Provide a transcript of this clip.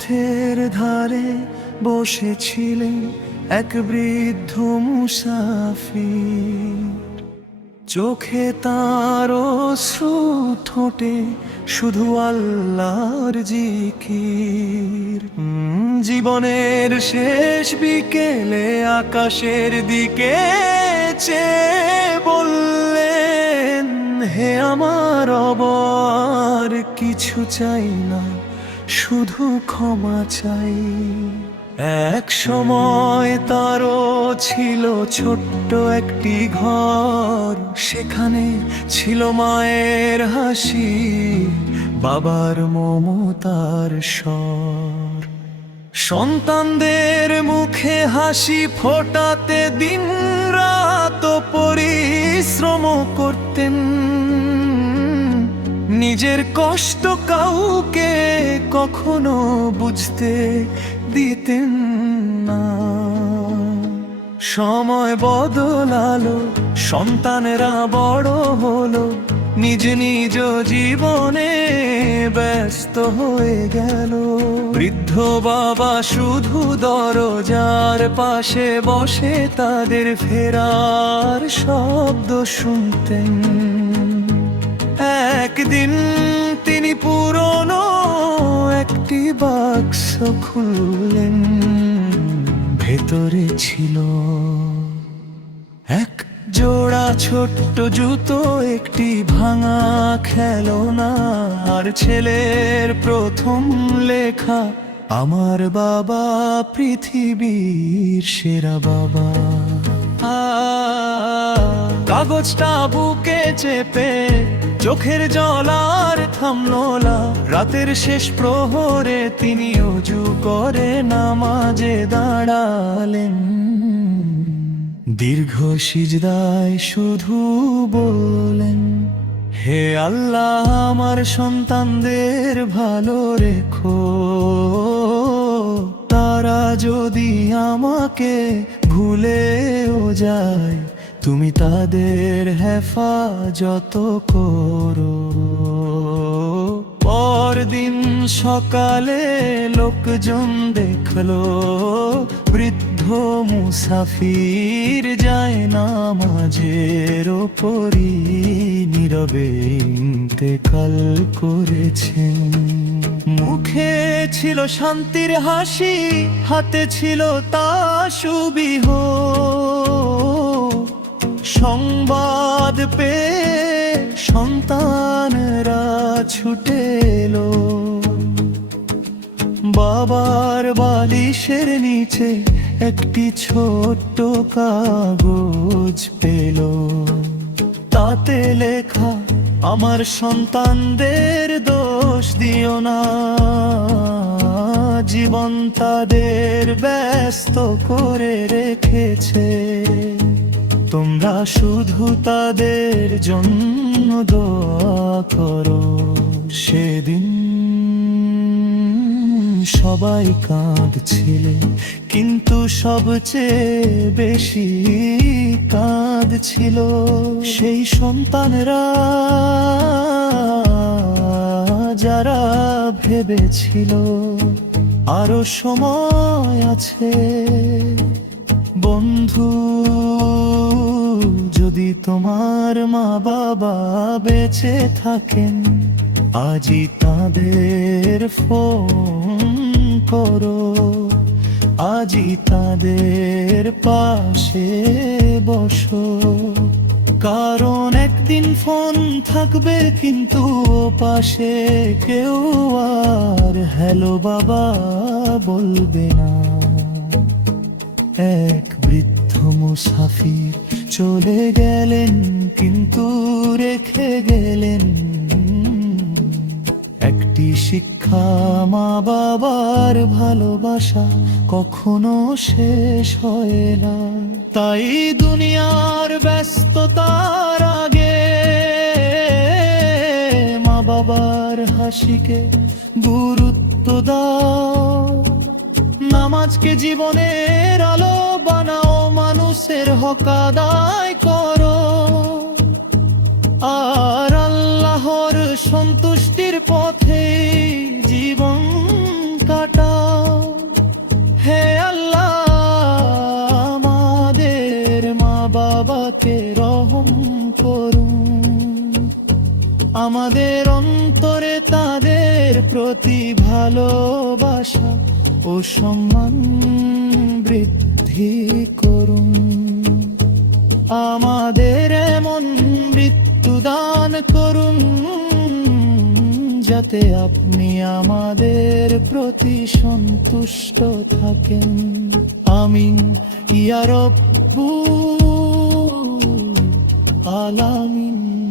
পথের ধারে বসেছিলেন এক বৃদ্ধ মুসাফির। চোখে তার অশ্রু, ঠোঁটে শুধু আল্লাহর জিকির। জীবনের শেষ বিকেলে আকাশের দিকে চেয়ে বললেন, হে আমার রব, আর কিছু চাই না, শুধু ক্ষমা চাই। এক সময় তারও ছিল ছোট্ট একটি ঘর, সেখানে ছিল মায়ের হাসি, বাবার মমতার স্বর। সন্তানদের মুখে হাসি ফোটাতে দিন রাত পরিশ্রম করতেন। নিজের কষ্ট কাউকে কখনো বুঝতে দিতেন না। সময় বদলালো, সন্তানেরা বড় হলো, নিজ নিজ জীবনে ব্যস্ত হয়ে গেল। বৃদ্ধ বাবা শুধু দরজার পাশে বসে তাদের ফেরার শব্দ শুনতেন। একদিন তিনি পুরনো একটি বাক্স খুললেন। ভেতরে ছিল এক জোড়া ছোট্ট জুতো, একটি ভাঙা খেলনা, আর ছেলের প্রথম লেখা, আমার বাবা পৃথিবীর সেরা বাবা। কাগজটা বুকে চেপে চোখের জল আর থামলো না। রাতের শেষ প্রহরে তিনি ওযু করে নামাজে দাঁড়ালেন। দীর্ঘ সিজদায় শুধু বললেন, হে আল্লাহ, আমার সন্তানদের ভালো রেখো। তারা যদি আমাকে ভুলেও যায়, তুমি তাদের হেফাজত করো। পরদিন সকালে লোকজন দেখলো বৃদ্ধ মুসাফির যায় নামাজের ওপরই নীরবে ইন্তেকাল করেছেন। মুখে ছিল শান্তির হাসি, হাতে ছিল তাসবিহ। সংবাদ পেয়ে সন্তানরা ছুটে এলো। বাবার বালিশের নিচে একটি ছোট্ট কাগজ পেল। তাতে লেখা, আমার সন্তানদের দোষ দিও না, জীবন তাদের ব্যস্ত করে রেখেছে। তোমরা শুধু তাদের জন্য দোয়া করো। সেদিন সবাই কাঁদছিলেন, কিন্তু সবচেয়ে বেশি কাঁদছিল সেই সন্তানরা, যারা ভেবেছিল আরো সময় আছে। বন্ধু, যদি তোমার মা বাবা বেঁচে থাকেন, আজই তাদের ফোন করো, আজই তাদের পাশে বসো। কারণ একদিন ফোন থাকবে, কিন্তু পাশে কেউ আর হ্যালো বাবা বলবে না। এক বৃদ্ধ মুসাফির চলে গেলেন, কিন্তু রেখে গেলেন একটি শিক্ষা, মা বাবার ভালোবাসা কখনো শেষ হয় না। তাই দুনিয়ার ব্যস্ততার আগে মা বাবার হাসিকে গুরুত্ব দাও। নামাজকে জীবনের আলো বানাও, মানুষের হক আদায় করো, আর আল্লাহর সন্তুষ্টির পথে জীবন কাটাও। আমাদের অন্তরে তাদের প্রতি ভালোবাসা ও সম্মান বৃদ্ধি করুন। আমাদের এমন মৃত্যু দান করুন যাতে আপনি আমাদের প্রতি সন্তুষ্ট থাকেন। আমিন ইয়া রব্বুল আলামিন।